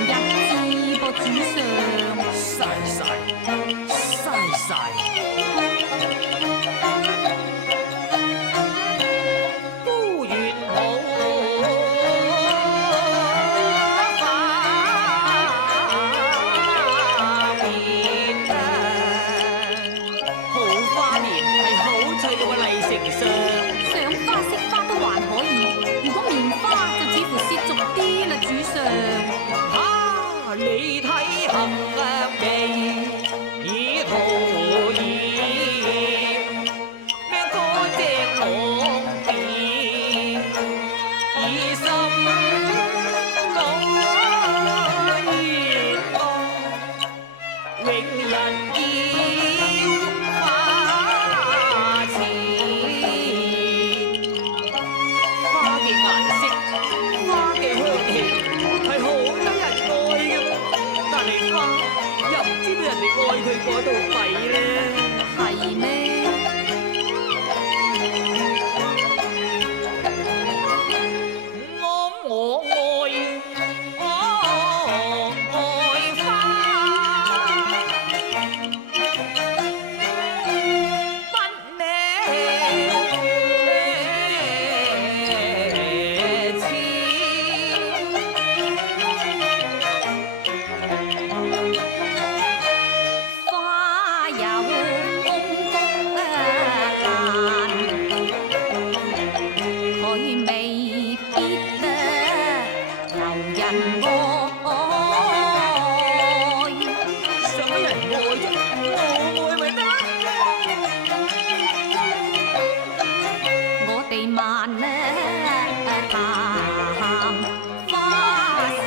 日子噃，主上。晒。孤月冇花面啊！好花面係好趣嘅喎，麗丞相。賞花惜花都還可以，如果棉花就似乎褻瀆啲啦，主上。你睇行未已桃葉，咩嗰隻狼兒以心老月光，永人要花錢。花嘅顏色，花嘅香氣係好得人愛嘅，但係花又唔知道人哋愛佢嗰度弊咧。係咩？我愛花，不理花有公公爛，佢未必留人愛。想乜人愛啫？我愛咪得啦。我哋慢談花事，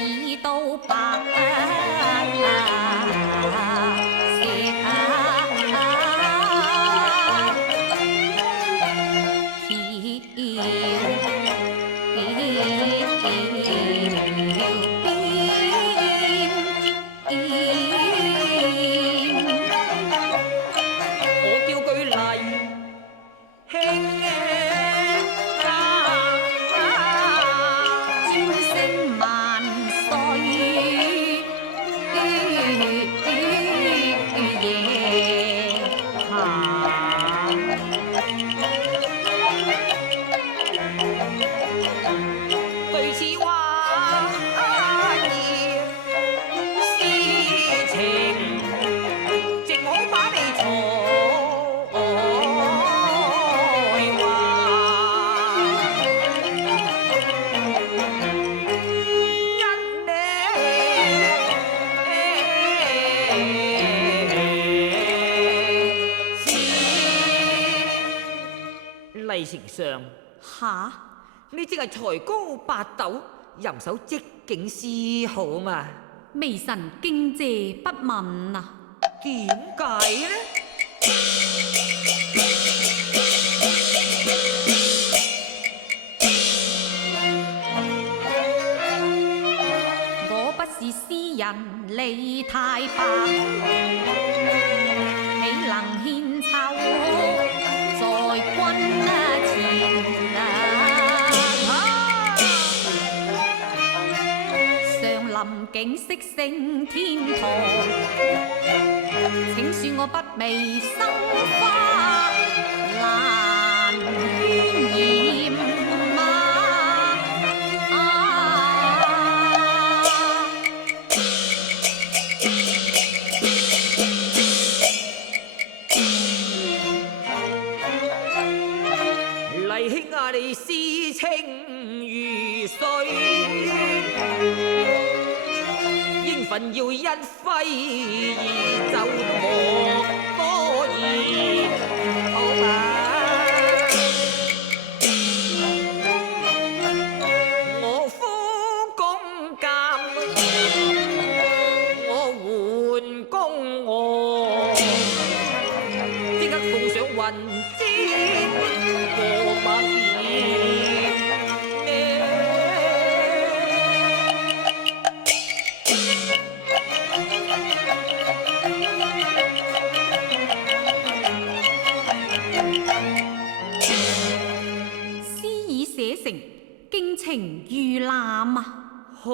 已到白我叫佢嚟興招聲萬歲夜行。對此話兒詩情，正好把你才麗丞相，吓？你即係才高八斗，人手即景詩好嘛？微臣敬謝不問啊！點解呢？我不是詩人李太白，豈能獻醜在君前上林景色勝天堂，請恕我不媚生花難渲染麗兄啊，你詩情如水，應份要一揮而就莫多言，好嘛？我夫公鑑，我換公我，即刻奉上雲氈過百遍。詩已寫成，敬情預覽啊！好。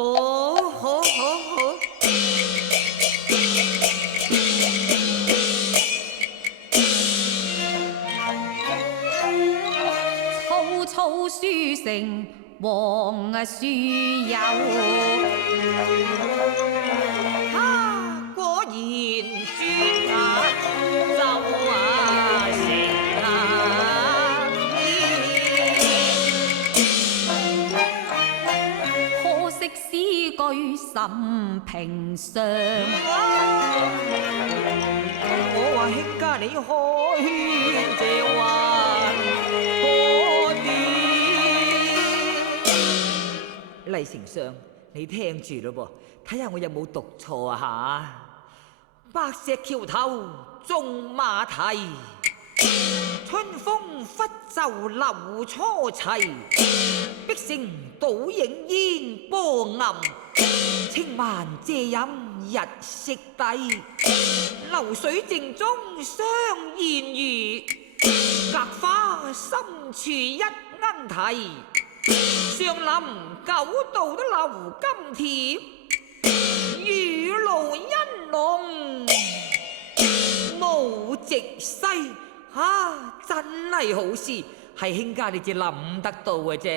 草草書成黃樹有，果然轉眼就成可惜詩句甚平常。我話卿家你開勸這還可點？黎丞相，你聽住咯噃，睇下我有冇讀錯啊吓！白石橋頭種馬蹄，春風拂袖流初齊。碧城倒影煙波吟，青鸅借飲日色低。流水靜中相言語，隔花深處一鶯啼。上林九道都留金貼，雨露因濃無直西。真係好事，係卿家你至諗得到嘅啫。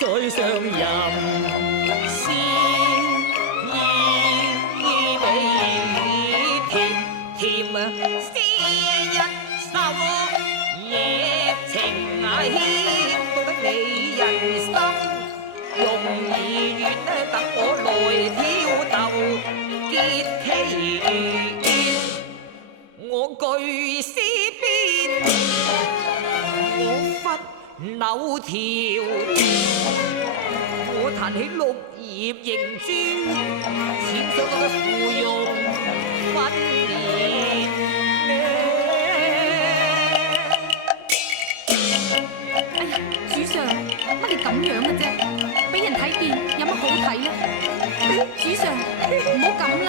在上任詩意美甜詩一首，夜情牽到得你人心，容易願等我來挑逗結其緣，我句詩邊我忽扭條，我彈起綠葉凝珠，淺上我嘅芙蓉粉蓮。哎呀，主上，乜你咁樣嘅啫？俾人睇見有乜好睇呢？主上，唔好咁啦。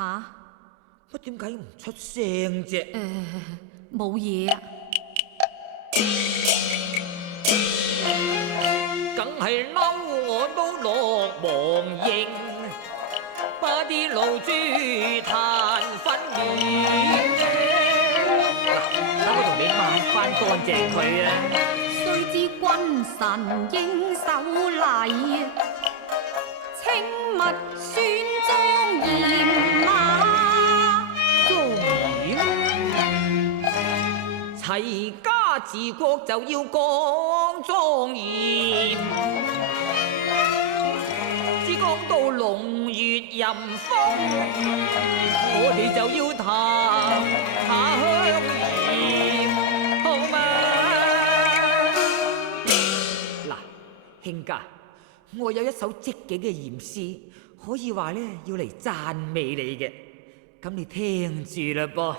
吓？乜點解唔出聲啫？冇嘢啊。梗係嬲我都落黃營，把啲露珠彈粉面。等我同你抹翻乾淨佢啊！須知君臣應守禮，請勿損莊嚴啊！莊嚴，齊家治國就要講莊嚴。只講到龍月淫風，我哋就要談下香豔，好嗎？我有一首積極嘅嚴詩，可以話呢要嚟讚美你嘅，咁你聽住啦噃。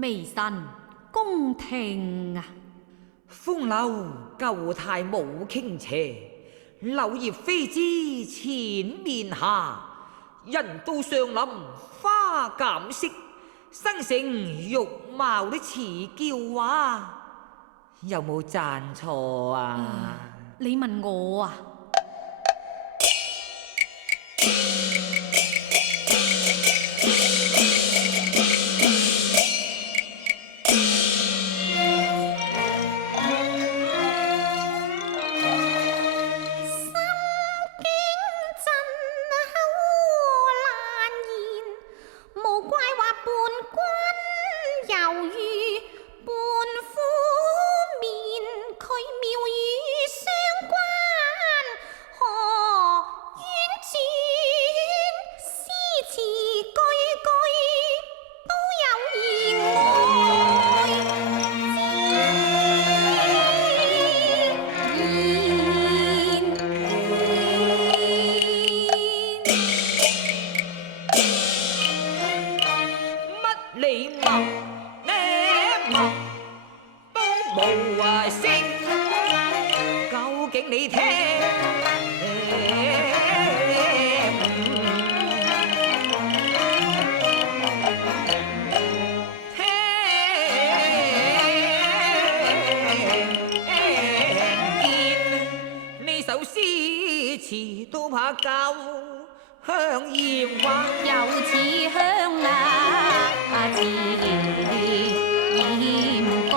微臣恭聽啊！風流舊態冇傾斜，柳葉飛枝前面下，人到上林花減色，生成玉貌的詞叫話，有冇讚錯啊？你問我啊？你聽，見呢首詩詞都怕夠香艷華，又似香啊似艷居，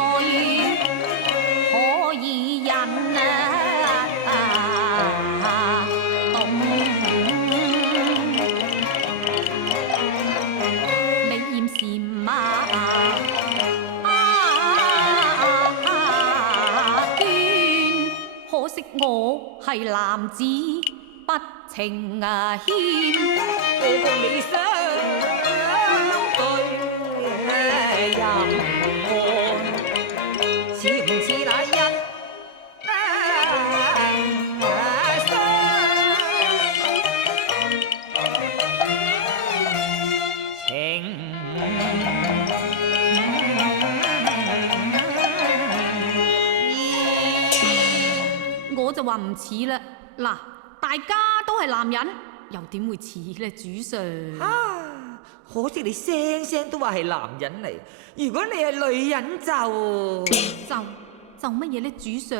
可以引動美艷蟬娟，可惜我係男子不情牽，我共你相對任我，似唔似那一情？我就話唔似啦，嗱。大家都係男人，又點會似呢？主上可惜你聲聲都話係男人嚟，如果你係女人就乜嘢呢？主上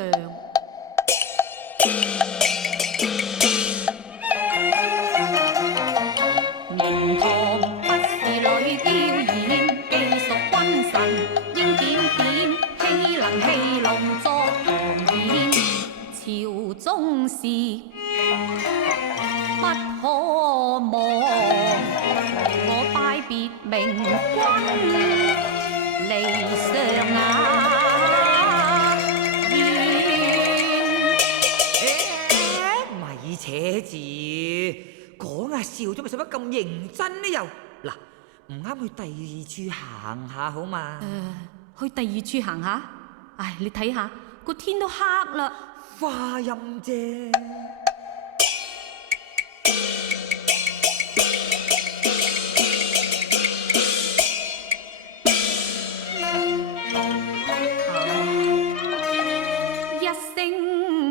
名堂不是女嬌艷，既屬君臣應檢點，豈能戲弄作堂演，朝中事不可忘，我拜別明君離上咪扯字，講下笑咗咪使乜咁認真呢？又嗱，唔啱去第二處行下好嘛？去第二處行下？唉，你睇下個天都黑啦，花陰啫。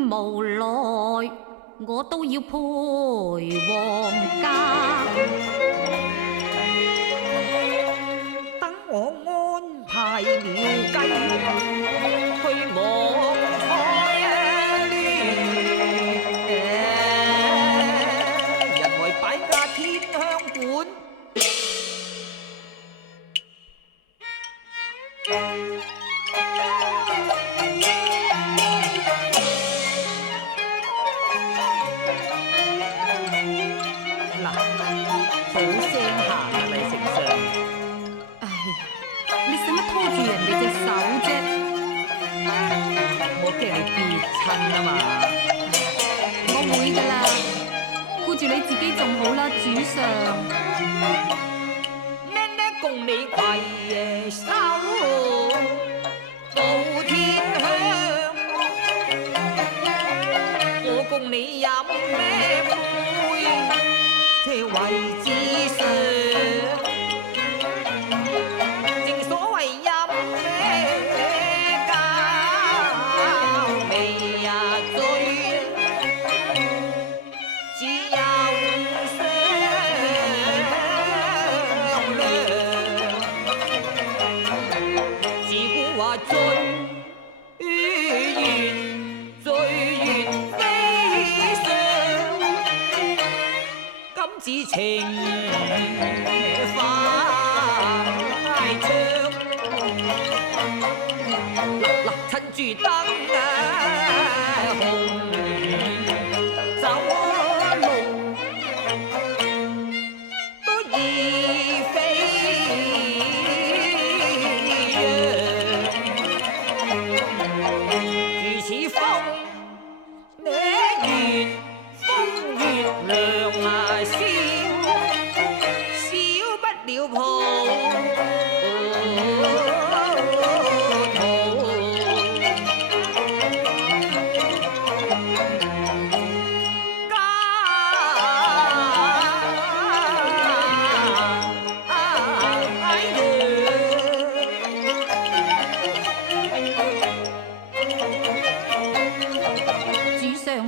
無奈我都要陪皇家，等我安排妙計去望開人為擺架天香館。好聲行啊，黎丞相！哎呀，你使乜拖住人哋隻手啫？我驚你跌親啊嘛！我會噶啦，顧住你自己仲好啦，主上。咩咩共你攜手到天香，我共你飲。趁住燈紅走路都易飛如此風呢月風月亮少不了抱。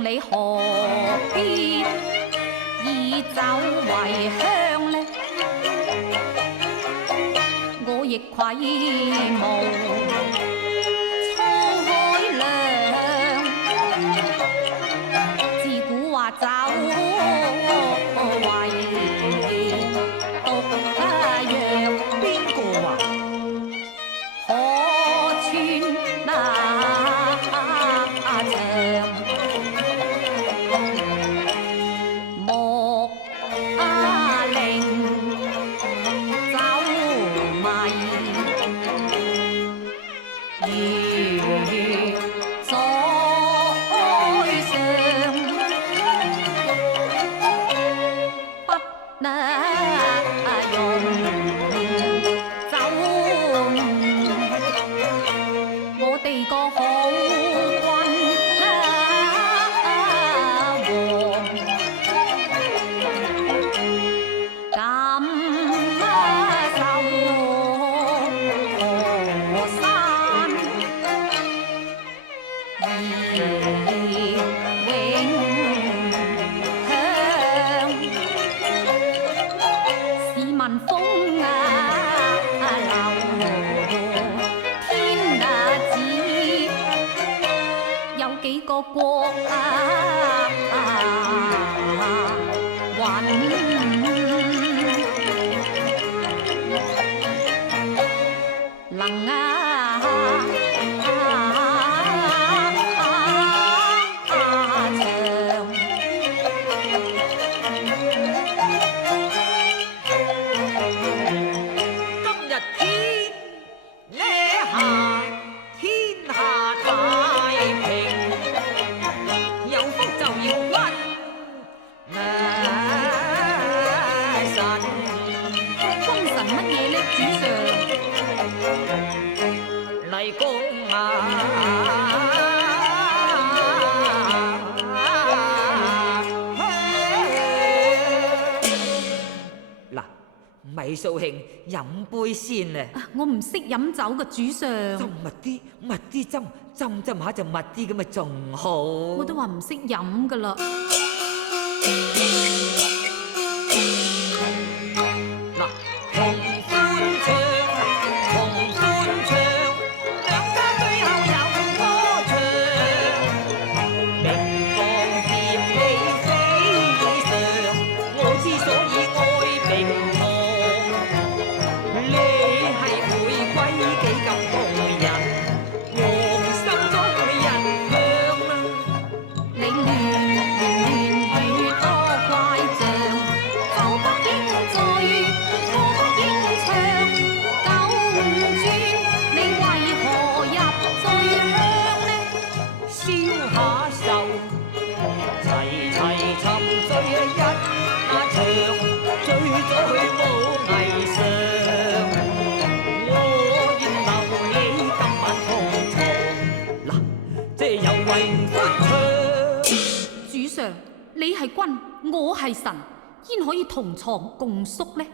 你何必以酒為香呢？我亦愧無滄海量，自古話酒為毒藥，邊個話？可穿那牆。國能今日天呢下天下太平，有福就要君神。君神乜嘢呢？主上嚟公啊！嗱，咪掃興，飲杯先啊！我唔識飲酒嘅，主上。斟密啲斟下就密啲咁咪仲好。我都話唔識飲噶啦。嗱，同歡唱，兩家最後有歌唱，明放劍氣飛上。我之所以愛明堂，你係回歸幾咁動人，黃心中人香。你亂語多怪象，酒不應醉，歌不應唱，九唔轉，你為何入醉鄉呢？燒下愁，齊沉醉一場，醉在舞霓上。我願留你今晚同床，嗱，這又為歡唱。主上，你係君，我係神，焉可以同床共宿呢？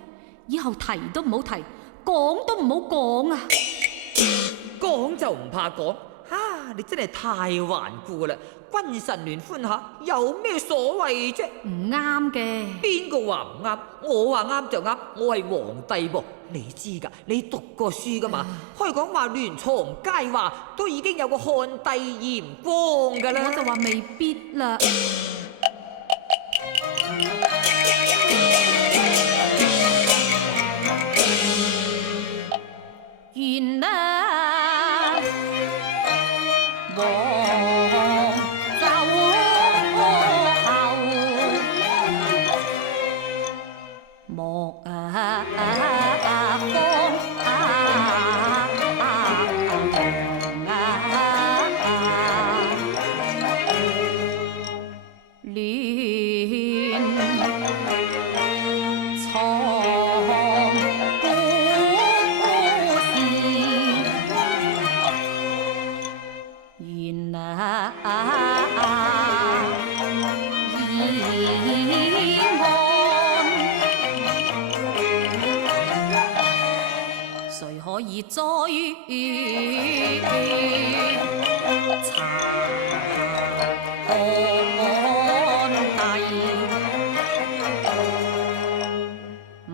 以後提都唔好提，講都唔好講啊！講就唔怕講，你真係太頑固啦！君臣聯歡下，有咩所謂啫？唔啱嘅。邊個話唔啱？我話啱就啱，我係皇帝噃，你知㗎，你讀過書㗎嘛？可以講話聯床佳話，都已經有個漢帝鹽光㗎啦。我就話未必啦。原來王走後，莫誰可以再查看帝？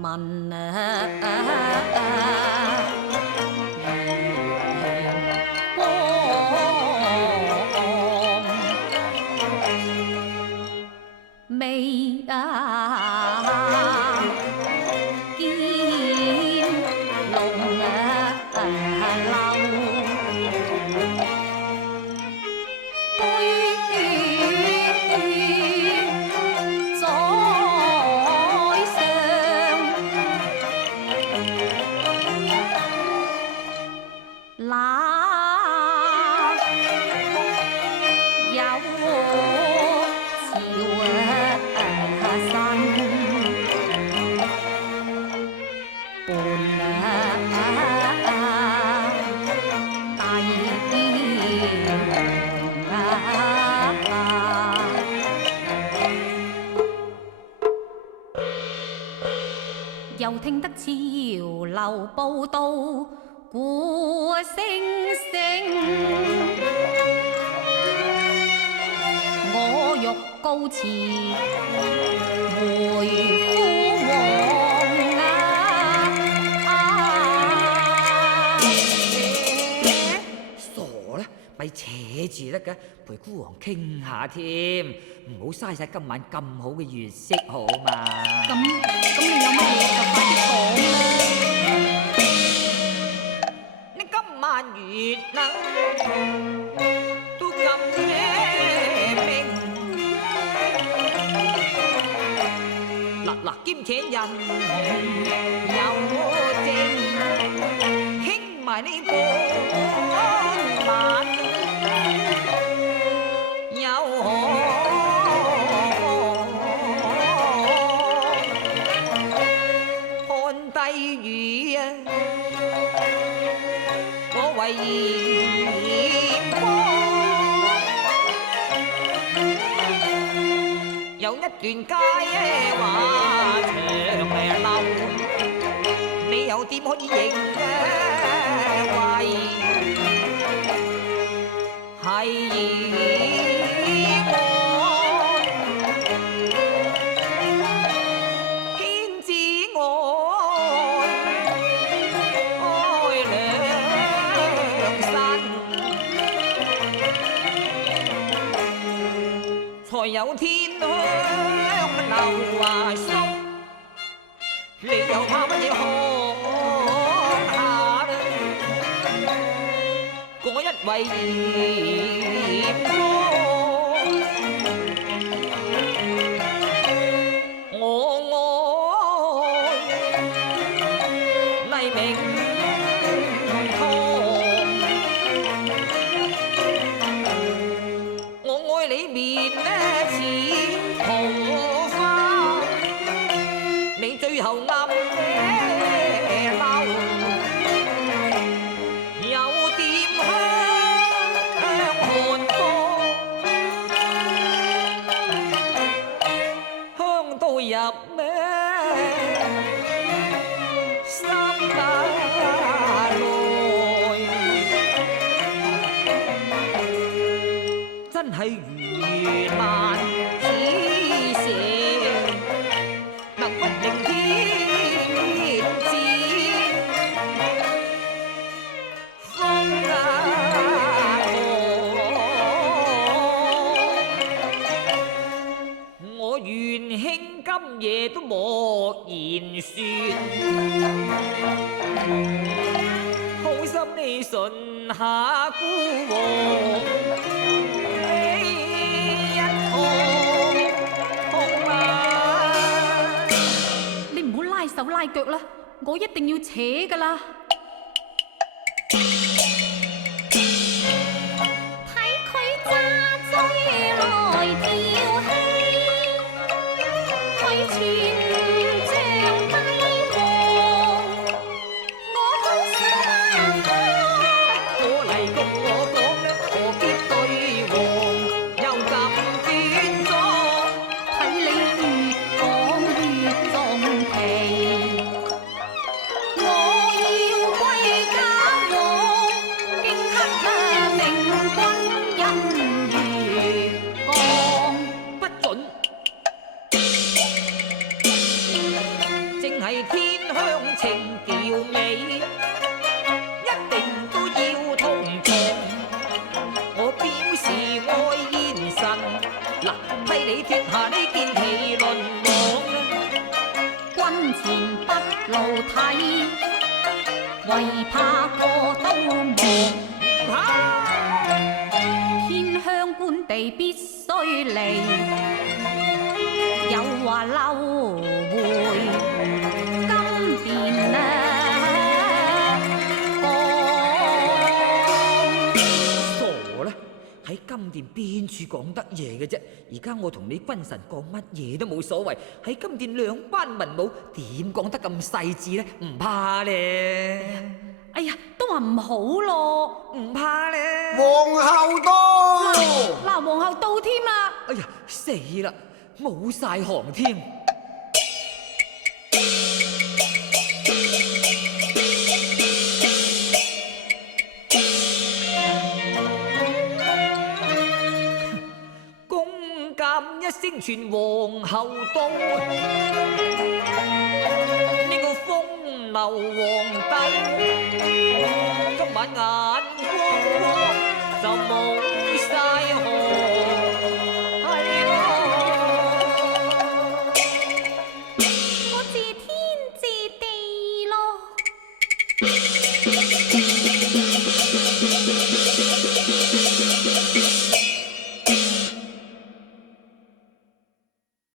問未見龍樓居在上，那有又聽得潮流報道，鼓聲聲，我欲告辭回夫王傻啦，咪扯住得㗎，陪孤王傾下添，唔好嘥晒今晚咁好嘅月色好嘛？咁你有乜嘢就快啲講啦！你今晚月能都咁明，嗱兼且人有證，傾埋呢個晚有看帝語啊！我為鹽歌，有一段佳話長流，你又點可以認為係才有天香流華宿，你又怕乜嘢看下啦？我一為鹽歌，我愛黎明堂，我愛你面最後暗流，有點香看多，香到入心內，真係如難止瀉。能不令天知風我元兄今夜都莫言算，好心你順下孤王。腳啦，我一定要扯噶啦。睇佢揸嘴來調戲，佢全像帝王，我好心我嚟共我講何必對王又咁端莊？睇你越講越縱奇，我要歸家王，驚黑明君恩如降。不准！正係天香情調美，一定都要通從。我表示愛現神，嗱，替你脱下呢件麒麟網。君前不露體，為怕過刀亡。天香官地必須離，有話溜回金殿啊講。傻啦！喺金殿邊處講得嘢嘅啫？而家我同你君臣講乜嘢都冇所謂。喺金殿兩班文武點講得咁細緻呢？唔怕咧，哎呀，都話唔好咯。唔怕咧。皇后到，嗱，皇后到添啦。哎呀，死啦，冇晒行添。公監一聲傳皇后到，呢個風流皇帝今晚眼光光就冇